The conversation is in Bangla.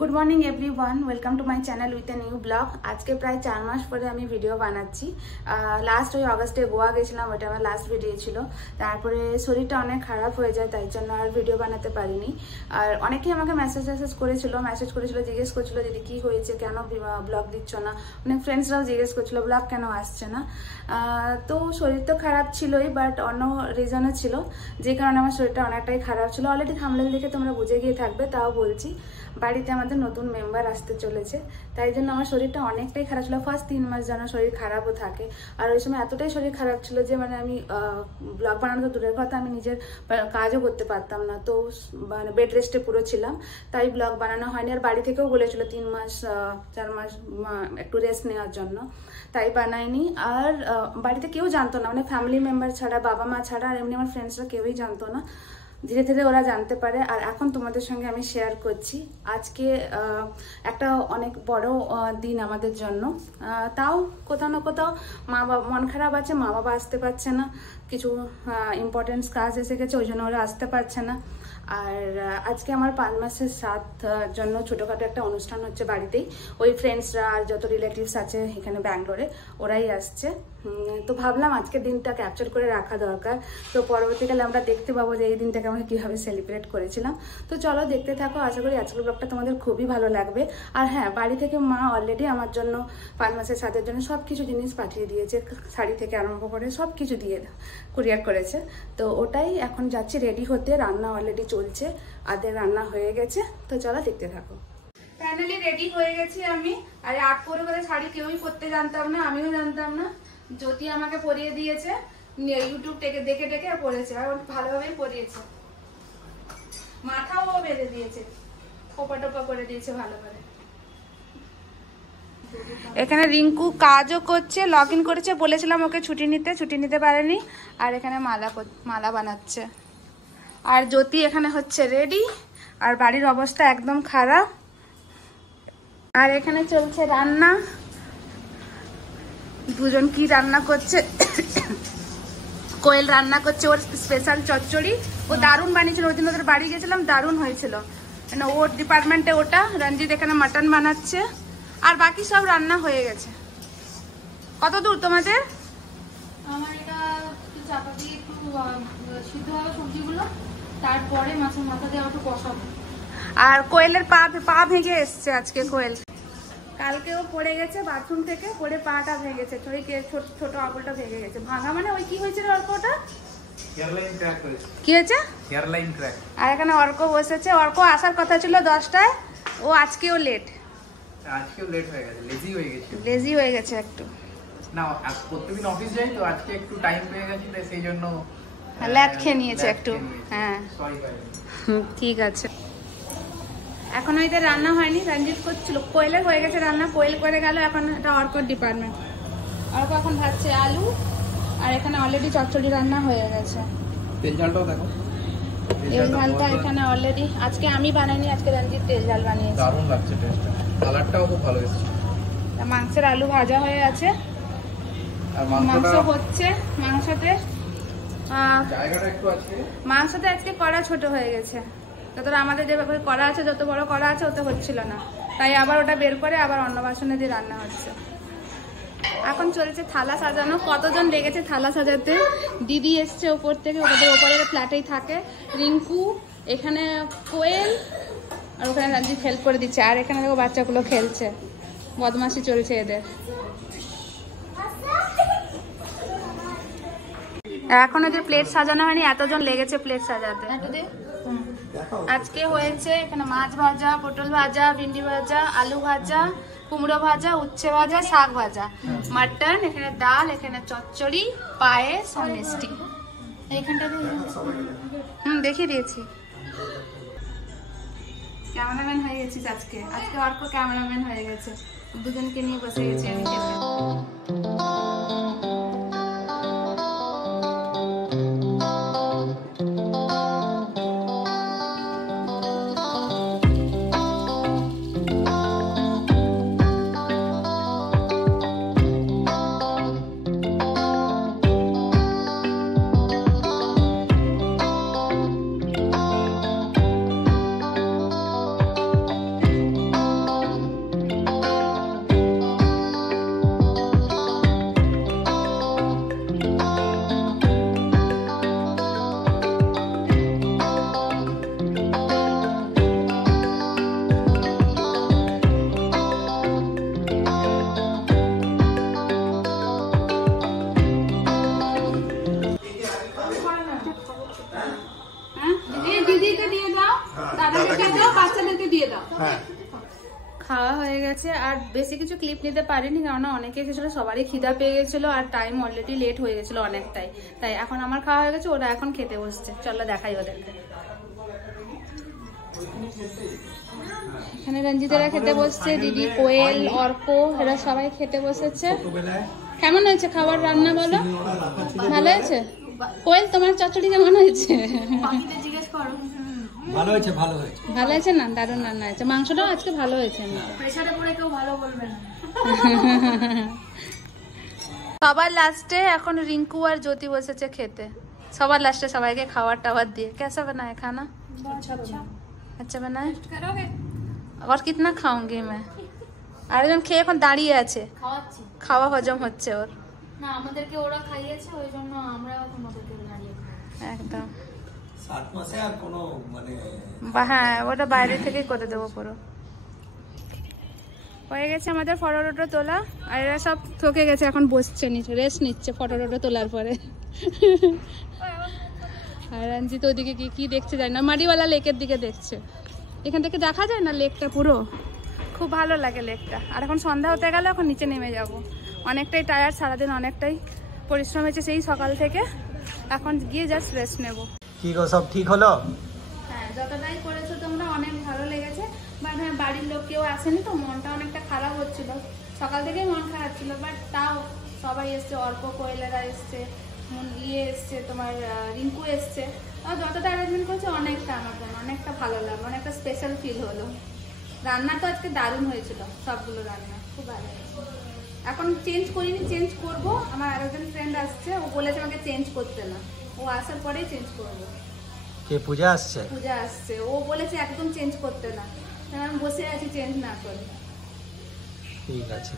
Good morning everyone, welcome to my channel with a new vlog. आज के प्राय 4 मास परे आमी भिडियो बानाচ্ছি। लास्ट ওই অগস্টে গোয়া গেছিলাম, ওটা আমার লাস্ট ভিডিও ছিল। তারপরে শরীরটা অনেক খারাপ হয়ে যায়, তাই জন্য আর ভিডিও বানাতে পারিনি। আর অনেকেই আমাকে মেসেজ করেছিল, জিজ্ঞেস করছিল দিদি কি হয়েছে, কেন ব্লগ দিচ্ছ না। অনেক ফ্রেন্ডসরাও জিজ্ঞেস করছিল ব্লগ কেন আসছে না। তো শরীর তো খারাপ ছিলই, বাট অন্য রিজনও ছিল, যে কারণে আমার শরীরটা অনেকটাই খারাপ ছিল। অলরেডি থাম্বনেল দেখে তোমরা বুঝে গিয়ে থাকবে, তাও বলছি। বাড়িতে আমাদের নতুন মেম্বার আসতে চলেছে, তাই জন্য আমার শরীরটা অনেকটাই খারাপ ছিল। ফার্স্ট 3 মাস যেন শরীর খারাপও থাকে। আর ওই সময় এতটাই শরীর খারাপ ছিল যে মানে আমি ব্লগ বানানো তো দূরের কথা, আমি নিজের কাজও করতে পারতাম না। তো মানে বেড রেস্টে পুরো ছিলাম, তাই ব্লগ বানানো হয়নি। আর বাড়ি থেকেও বলেছিল 3 মাস 4 মাস একটু রেস্ট নেওয়ার জন্য, তাই বানাইনি। আর বাড়িতে কেউ জানতো না, মানে ফ্যামিলি মেম্বার ছাড়া, বাবা মা ছাড়া, আর এমনি আমার ফ্রেন্ডসরা কেউই জানতো না। ধীরে ধীরে ওরা জানতে পারে, আর এখন তোমাদের সঙ্গে আমি শেয়ার করছি। আজকে একটা অনেক বড় দিন আমাদের জন্য। তাও কোথাও না কোথাও মা বাবা মন খারাপ আছে, মা বাবা আসতে পারছে না, কিছু ইম্পর্টেন্স কাজ এসে গেছে, ওই জন্য ওরা আসতে পারছে না। আর আজকে আমার 5 মাসের সাথ জন্য ছোটোখাটো একটা অনুষ্ঠান হচ্ছে বাড়িতেই। ওই ফ্রেন্ডসরা আর যত রিলেটিভস আছে এখানে ব্যাঙ্গালোরে, ওরাই আসছে। তো ভাবলাম আজকের দিনটা ক্যাপচার করে রাখা দরকার। তো পরবর্তীকালে আমরা দেখতে পাবো যে এই দিনটাকে আমরা কীভাবে সেলিব্রেট করেছিলাম। তো চলো দেখতে থাকো, আশা করি আজকের ব্লগটা তোমাদের খুবই ভালো লাগবে। আর হ্যাঁ, বাড়ি থেকে মা অলরেডি আমার জন্য 5 মাসের সাথের জন্য সব কিছু জিনিস পাঠিয়ে দিয়েছে, শাড়ি থেকে আরম্ভ করে সব কিছু দিয়ে কুরিয়ার করেছে। তো ওটাই এখন যাচ্ছি রেডি হতে। রান্না অলরেডি চলছে, আদের রান্না হয়ে গেছে। তো চলো দেখতে থাকো। ফাইনালি রেডি হয়ে গেছি আমি। আর 8 পরে করে শাড়ি কেউই পরতে জানতাম না, আমিও জানতাম না। জ্যোতি আমাকে পরিয়ে দিয়েছে, ইউটিউব থেকে দেখে দেখে পরেছে, আর ভালোভাবেই পরিয়েছে। মাথাও বেঁধে দিয়েছে, খোপা টোপা করে দিয়েছে ভালো করে। এখানে রিঙ্কু কাজও করছে, লগ ইন করেছে। বলেছিলাম ওকে ছুটি নিতে পারেনি। আর এখানে মালা বানাচ্ছে। আর জ্যোতি এখানে হচ্ছে রেডি। আর বাড়ির অবস্থা একদম খারাপ। আর এখানে চলছে রান্না। দুজন কি রান্না করছে, কোয়েল রান্না করছে ওর স্পেশাল চচ্চড়ি। ও দারুণ বানিয়েছিল, ওই দিন ওদের বাড়ি গেছিলাম, দারুণ হয়েছিল। মানে ওর ডিপার্টমেন্টে ওটা। রঞ্জিত এখানে মাটন বানাচ্ছে। আর বাকি সব রান্না হয়ে গেছে। কত দূর তোমাদের? আমার এটা একটু চাপা দিয়ে একটু সিদ্ধ হবে সবজিগুলো, তারপরে মাছের মাথা দিয়ে একটু কষাবো। আর কোয়েলের পা ভেঙে এসছে আজকে। কোয়েল কালকেও পড়ে গেছে বাথরুম থেকে, পড়ে পাটা ভেঙেছে, ছোট আঙুলটা ভেঙে গেছে। ভাঙা মানে ওই কি হয়েছিল অর্কটা? হেয়ারলাইন ক্র্যাক হয়েছে। কি হয়েছে? Hairline crack. আর এখানে অর্ক বসেছে। অর্ক আসার কথা ছিল 10টায়, ও আজকেও লেট। আজকেও লেট হয়ে গেছে, লেজি হয়ে গেছে একটু। না, প্রত্যেকদিন অফিস যাই তো, আজকে একটু টাইম পেয়ে গেছি, তাই সেই জন্য ল্যাট খেয়ে নিয়েছে একটু। হ্যাঁ সরি ভাই। ঠিক আছে। এখন এদের রান্না হয়নি, রঞ্জিত করছিল। কোয়েলের হয়ে গেছে রান্না, কোয়েল করে গেল। এখন এটা অর্কর ডিপার্টমেন্ট। অর্ক এখন ভাজছে আলু। আর এখানে অলরেডি চচ্চড়ি রান্না হয়ে গেছে। তেল ঝালটাও দেখো। তেল ঝালটা এখানে অলরেডি আজকে আমি বানাইনি, আজকে রঞ্জিত তেল ঝাল বানিয়েছে। দারুণ লাগছে টেস্টটা, কালারটাও খুব ভালো এসেছে। মাংসের আলু ভাজা হয়ে আছে, আর মাংস হচ্ছে। মাংসতে জায়গাটা একটু আছে, মাংসতে আজকে কড়া ছোট হয়ে গেছে। যতটা আমাদের যেভাবে করা আছে, যত বড় করা আছে ওতে হচ্ছিল না, তাই আবার ওটা বের করে আবার অন্য বাসনে দিয়ে রান্না হচ্ছে। এখন চলছে থালা সাজানো। কতজন লেগেছে থালা সাজাতে। দিদি এসছে ওপর থেকে, ওদের ওপরের ফ্ল্যাটেই থাকে। রিঙ্কু, এখানে কোয়েল, আর ওখানে রঞ্জিত হেল্প করে দিচ্ছে। আর এখানে দেখো বাচ্চাগুলো খেলছে, বদমাশি চলছে এদের। এখন ওদের প্লেট সাজানো হয়নি, এতজন লেগেছে প্লেট সাজাতে। আজকে হয়েছে এখানে মাছ ভাজা, পটল ভাজা, ভিন্ডি ভাজা, আলু ভাজা, কুমড়ো ভাজা, উচ্ছে ভাজা, শাক ভাজা, মাটন, এখানে ডাল, এখানে চচ্চড়ি, পায়েস আর মিষ্টি। এইখানটা দেখিয়ে দিয়েছি। ক্যামেরাম্যান হয়ে গেছিস আজকে। অর্ক ক্যামেরাম্যান হয়ে গেছে। দুজনকে নিয়ে বসে গেছি আমি খেতে। খাওয়া হয়ে গেছে, আর বেশি কিছু ক্লিপ নিতে পারিনি কারণ অনেকে গেছিলো, সবারই খিদা পেয়ে গেছিলো আর টাইম অলরেডি লেট হয়ে গেছিলো অনেকটাই। তাই এখন আমার খাওয়া হয়ে গেছে, ওরা এখন খেতে বসছে। চলো দেখাই ওদেরকে। এখানে রঞ্জিতেরা খেতে বসছে, দিদি, কোয়েল, অর্ক, এরা সবাই খেতে বসেছে। কেমন হয়েছে খাবার রান্না বলো? ভালো হয়েছে? কোয়েল তোমার চচ্চড়ি কেমন হয়েছে? জিজ্ঞেস করো। ভালো হয়েছে, ভালো হয়েছে, ভালো হয়েছে না? দারুণ রান্না হয়েছে। মাংসটাও আজকে ভালো হয়েছে। প্রেসারে পড়ে কেউ ভালো বলবে না। সবার লাস্টে এখন রিঙ্কু আর জ্যোতি বসেছে খেতে। সবার লাস্টে সবাইকে খাবার টাবার দিয়ে। कैसा बना है खाना? अच्छा बना है। और कितना खाऊंगी मैं? আরেকজন খেয়ে এখন দাঁড়িয়ে আছে, খাওয়াচ্ছি। খাওয়া হজম হচ্ছে ওর। না, আমাদেরকে ওরা খাইয়েছে, ওই জন্য আমরা এখন ওদেরকে দাঁড়িয়ে খাই। একদম 7 মাসে আর কোনো মানে হ্যাঁ, ওটা বাইরে থেকেই করে দেবো পুরো। হয়ে গেছে আমাদের ফটো টটো তোলা, আর এরা সব থকে গেছে, এখন বসছে নিচে, রেস্ট নিচ্ছে ফটো টটো তোলার পরে। আর রঞ্জিত ওদিকে কি দেখছে জানি না, মাটিওয়ালা লেকের দিকে দেখছে। এখান থেকে দেখা যায় না লেকটা পুরো, খুব ভালো লাগে লেকটা। আর এখন সন্ধ্যা হতে গেলে এখন নিচে নেমে যাব। অনেকটাই টায়ার্ড, সারাদিন অনেকটাই পরিশ্রম হয়েছে সেই সকাল থেকে। এখন গিয়ে জাস্ট রেস্ট নেব। কি গো, সব ঠিক হলো? হ্যাঁ, যতটাই করেছো তোমরা অনেক ভালো লেগেছে। বাট হ্যাঁ, বাড়ির লোক কেউ আসেনি তো মনটা অনেকটা খারাপ হচ্ছিল, সকাল থেকেই মন খারাপ ছিল। বাট তাও সবাই এসছে, অর্ক, কোয়েলেরা এসছে, এসছে, তোমার রিঙ্কু এসছে। তাও যতটা অ্যারেঞ্জমেন্ট করেছে অনেকটা আমার জন্য অনেকটা ভালো লাগলো, অনেকটা স্পেশাল ফিল হলো। রান্না তো আজকে দারুণ হয়েছিল, সবগুলো রান্না খুব ভালো হয়েছে। এখন চেঞ্জ করিনি, চেঞ্জ করব। আমার আরেকজন ফ্রেন্ড আসছে, ও বলেছে আমাকে চেঞ্জ করতে না, ও আসার পরেই চেঞ্জ করবো। কে পূজা আসছে? পূজা আসছে, ও বলেছে একদম চেঞ্জ করতে না। আমি বসে আছি চেঞ্জ না করে। ঠিক আছে।